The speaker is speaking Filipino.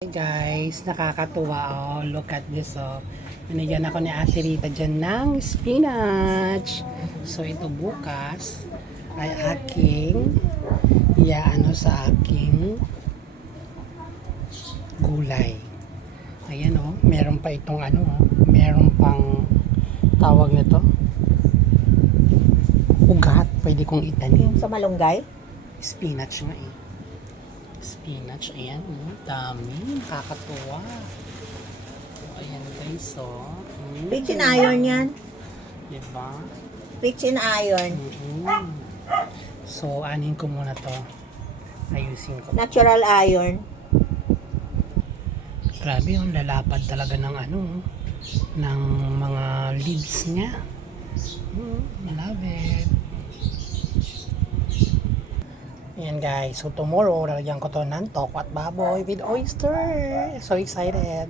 Hey guys, nakakatuwa oh. Look at this oh. Binigyan ako ni Ate Rita dyan ng spinach. So ito bukas ay aking sa aking gulay. Ayan oh, meron pa itong meron pang tawag nito. Ugat, pwede kong itanim. Sa malunggay? Spinach nga eh. Spinach, ayan, dami, nakakatuwa. So, ayan guys, so. Rich in iron yan. Diba? Rich in iron. So, anin ko muna to. Ayusin ko. Natural iron. Grabe yung lalapad talaga ng ng mga leaves niya. Love it. Ayan guys, so tomorrow, lalagyan ko to ng toko at baboy with oyster. So excited.